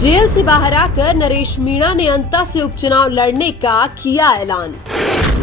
Jail से बाहर आकर नरेश मीणा ने अंता से उपचुनाव लड़ने का किया ऐलान।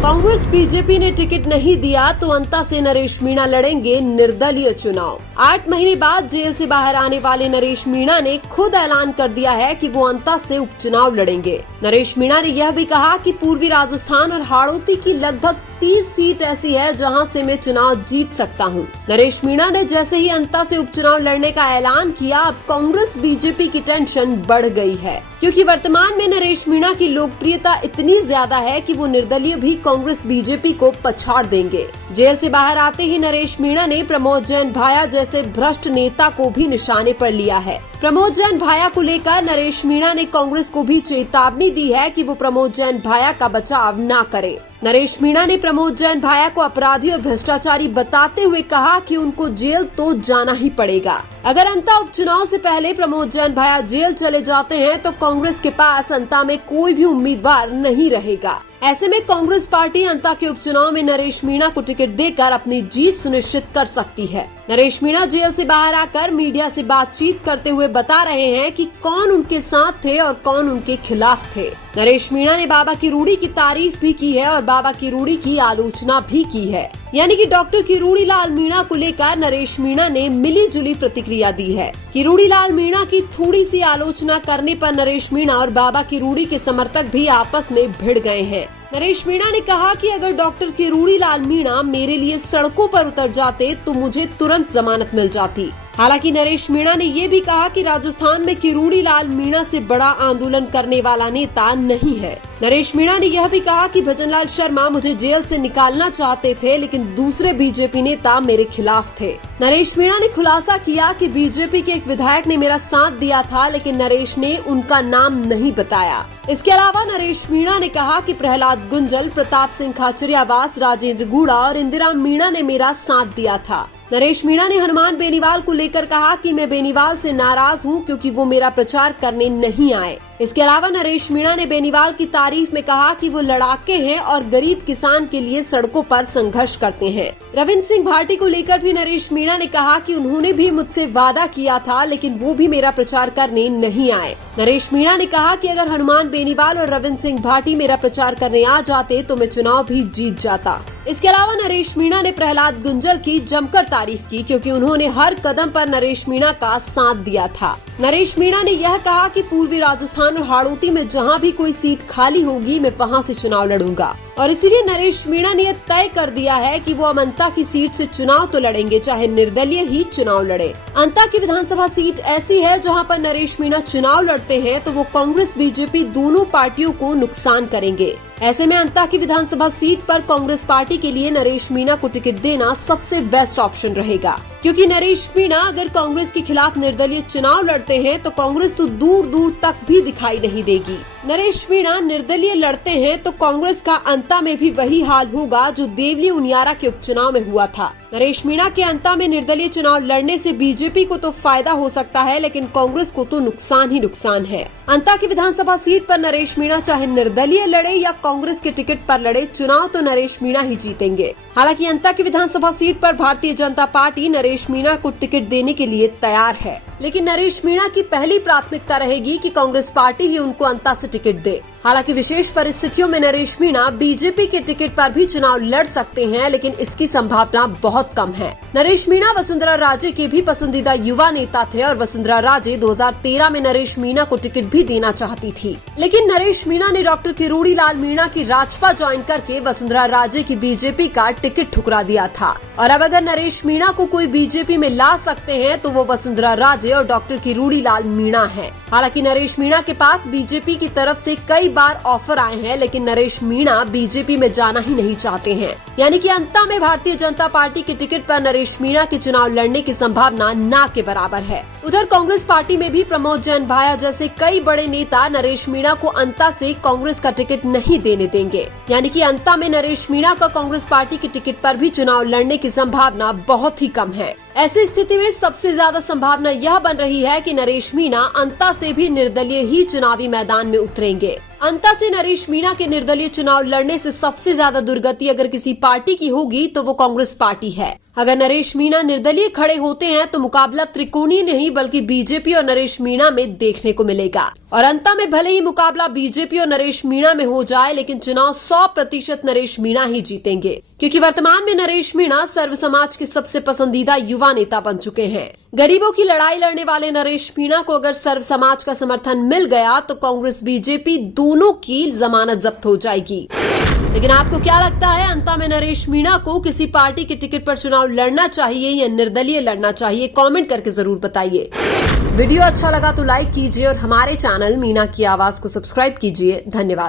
कांग्रेस बीजेपी ने टिकट नहीं दिया तो अंता से नरेश मीणा लड़ेंगे निर्दलीय चुनाव। 8 महीने बाद जेल से बाहर आने वाले नरेश मीणा ने खुद ऐलान कर दिया है कि वो अंता से उपचुनाव लड़ेंगे। नरेश मीणा ने यह भी कहा कि पूर्वी राजस्थान और हाड़ौती की लगभग 30 सीट ऐसी है जहां से मैं चुनाव जीत सकता हूं। नरेश मीणा ने जैसे ही अंता से उपचुनाव लड़ने का ऐलान किया, अब कांग्रेस बीजेपी की टेंशन बढ़ गई है, क्योंकि वर्तमान में नरेश मीणा की लोकप्रियता इतनी ज्यादा है कि वो निर्दलीय भी कांग्रेस बीजेपी को पछाड़ देंगे। जेल से बाहर आते ही नरेश मीणा ने प्रमोद जैन भाया जैसे भ्रष्ट नेता को भी निशाने पर लिया है। प्रमोद जैन भाया को लेकर नरेश मीणा ने कांग्रेस को भी चेतावनी दी है कि वो प्रमोद जैन भाया का बचाव न करे। नरेश मीणा ने प्रमोद जैन भाया को अपराधी और भ्रष्टाचारी बताते हुए कहा कि उनको जेल तो जाना ही पड़ेगा। अगर अंता उपचुनाव से पहले प्रमोद जैन भाया जेल चले जाते हैं तो कांग्रेस के पास अंता में कोई भी उम्मीदवार नहीं रहेगा। ऐसे में कांग्रेस पार्टी अंता के उपचुनाव में नरेश मीणा को टिकट देकर अपनी जीत सुनिश्चित कर सकती है। नरेश मीणा जेल से बाहर आकर मीडिया से बातचीत करते हुए बता रहे हैं कि कौन उनके साथ थे और कौन उनके खिलाफ थे। नरेश मीणा ने बाबा की रूढ़ी की तारीफ भी की है और बाबा की रूढ़ी की आलोचना भी की है, यानी कि डॉक्टर किरोड़ी लाल मीणा को लेकर नरेश मीणा ने मिली जुली प्रतिक्रिया दी है। किरोड़ी लाल मीणा की थोड़ी सी आलोचना करने पर नरेश मीणा और बाबा की रूढ़ी के समर्थक भी आपस में भिड़ गए हैं। नरेश मीणा ने कहा कि अगर डॉक्टर किरोड़ी लाल मीणा मेरे लिए सड़कों पर उतर जाते तो मुझे तुरंत जमानत मिल जाती। हालांकि नरेश मीणा ने ये भी कहा कि राजस्थान में किरोड़ी लाल मीणा से बड़ा आंदोलन करने वाला नेता नहीं है। नरेश मीणा ने यह भी कहा कि भजनलाल शर्मा मुझे जेल से निकालना चाहते थे, लेकिन दूसरे बीजेपी नेता मेरे खिलाफ थे। नरेश मीणा ने खुलासा किया कि बीजेपी के एक विधायक ने मेरा साथ दिया था, लेकिन नरेश ने उनका नाम नहीं बताया। इसके अलावा नरेश मीणा ने कहा कि प्रहलाद गुंजल, प्रताप सिंह खाचरियावास, राजेंद्र गुड़ा और इंदिरा मीणा ने मेरा साथ दिया था। नरेश मीणा ने हनुमान बेनीवाल को लेकर कहा कि मैं बेनीवाल से नाराज हूं क्योंकि वो मेरा प्रचार करने नहीं आए। इसके अलावा नरेश मीणा ने बेनीवाल की तारीफ में कहा कि वो लड़ाके हैं और गरीब किसान के लिए सड़कों पर संघर्ष करते हैं। रविंद्र सिंह भाटी को लेकर भी नरेश मीणा ने कहा कि उन्होंने भी मुझसे वादा किया था, लेकिन वो भी मेरा प्रचार करने नहीं आए। नरेश मीणा ने कहा कि अगर हनुमान बेनीवाल और रविंद्र सिंह भाटी मेरा प्रचार करने आ जाते तो मैं चुनाव भी जीत जाता। इसके अलावा नरेश मीणा ने प्रहलाद गुंजल की जमकर तारीफ की, क्योंकि उन्होंने हर कदम पर नरेश मीणा का साथ दिया था। नरेश मीणा ने यह कहा कि पूर्वी राजस्थान और हाड़ौती में जहां भी कोई सीट खाली होगी मैं वहां से चुनाव लड़ूंगा, और इसीलिए नरेश मीणा ने यह तय कर दिया है कि वो अंता की सीट से चुनाव तो लड़ेंगे, चाहे निर्दलीय ही चुनाव लड़े। अंता की विधानसभा सीट ऐसी है जहां पर नरेश मीणा चुनाव लड़ते हैं तो वो कांग्रेस बीजेपी दोनों पार्टियों को नुकसान करेंगे। ऐसे में अंता की विधानसभा सीट पर कांग्रेस पार्टी के लिए नरेश मीणा को टिकट देना सबसे बेस्ट ऑप्शन रहेगा, क्योंकि नरेश मीणा अगर कांग्रेस के खिलाफ निर्दलीय चुनाव लड़ते हैं तो कांग्रेस तो दूर दूर तक भी दिखाई नहीं देगी। नरेश मीणा निर्दलीय लड़ते हैं तो कांग्रेस का अंता में भी वही हाल होगा जो देवली उनियारा के उपचुनाव में हुआ था। नरेश मीणा के अंता में निर्दलीय चुनाव लड़ने से बीजेपी को तो फायदा हो सकता है, लेकिन कांग्रेस को तो नुकसान ही नुकसान है। अंता की विधानसभा सीट पर नरेश मीणा चाहे निर्दलीय लड़े या कांग्रेस के टिकट पर लड़े, चुनाव तो नरेश मीणा ही जीतेंगे। हालांकि अंता की विधानसभा सीट पर भारतीय जनता पार्टी नरेश मीणा को टिकट देने के लिए तैयार है, लेकिन नरेश मीणा की पहली प्राथमिकता रहेगी कि कांग्रेस पार्टी ही उनको अंता से टिकट दे। हालांकि विशेष परिस्थितियों में नरेश मीणा बीजेपी के टिकट पर भी चुनाव लड़ सकते हैं, लेकिन इसकी संभावना बहुत कम है। नरेश मीणा वसुंधरा राजे के भी पसंदीदा युवा नेता थे और वसुंधरा राजे 2013 में नरेश मीणा को टिकट भी देना चाहती थी, लेकिन नरेश मीणा ने डॉक्टर किरोड़ी लाल मीणा की राजपा ज्वाइन करके वसुंधरा राजे की बीजेपी का टिकट ठुकरा दिया था। और अब अगर नरेश मीणा को कोई बीजेपी में ला सकते हैं तो वो वसुंधरा राजे और डॉक्टर किरोड़ी लाल मीणा है। हालांकि नरेश मीणा के पास बीजेपी की तरफ से कई बार ऑफर आए हैं, लेकिन नरेश मीणा बीजेपी में जाना ही नहीं चाहते हैं, यानी कि अंता में भारतीय जनता पार्टी के टिकट पर नरेश मीणा के चुनाव लड़ने की संभावना ना के बराबर है। उधर कांग्रेस पार्टी में भी प्रमोद जैन भाया जैसे कई बड़े नेता नरेश मीणा को अंता से कांग्रेस का टिकट नहीं देने देंगे, यानी कि अंता में नरेश मीणा का कांग्रेस पार्टी के टिकट पर भी चुनाव लड़ने की संभावना बहुत ही कम है। ऐसी स्थिति में सबसे ज्यादा संभावना यह बन रही है कि नरेश मीणा अंता से भी निर्दलीय ही चुनावी मैदान में उतरेंगे। अंता से नरेश मीणा के निर्दलीय चुनाव लड़ने से सबसे ज्यादा दुर्गति अगर किसी पार्टी की होगी तो वो कांग्रेस पार्टी है। अगर नरेश मीणा निर्दलीय खड़े होते हैं तो मुकाबला त्रिकोणीय नहीं बल्कि बीजेपी और नरेश मीणा में देखने को मिलेगा। और अंत में भले ही मुकाबला बीजेपी और नरेश मीणा में हो जाए, लेकिन चुनाव 100% नरेश मीणा ही जीतेंगे, क्योंकि वर्तमान में नरेश मीणा सर्व समाज के सबसे पसंदीदा युवा नेता बन चुके हैं। गरीबों की लड़ाई लड़ने वाले नरेश मीणा को अगर सर्व समाज का समर्थन मिल गया तो कांग्रेस बीजेपी दोनों की जमानत जब्त हो जाएगी। लेकिन आपको क्या लगता है, अंत में नरेश मीणा को किसी पार्टी के टिकट पर चुनाव लड़ना चाहिए या निर्दलीय लड़ना चाहिए? कमेंट करके जरूर बताइए। वीडियो अच्छा लगा तो लाइक कीजिए और हमारे चैनल मीणा की आवाज को सब्सक्राइब कीजिए। धन्यवाद।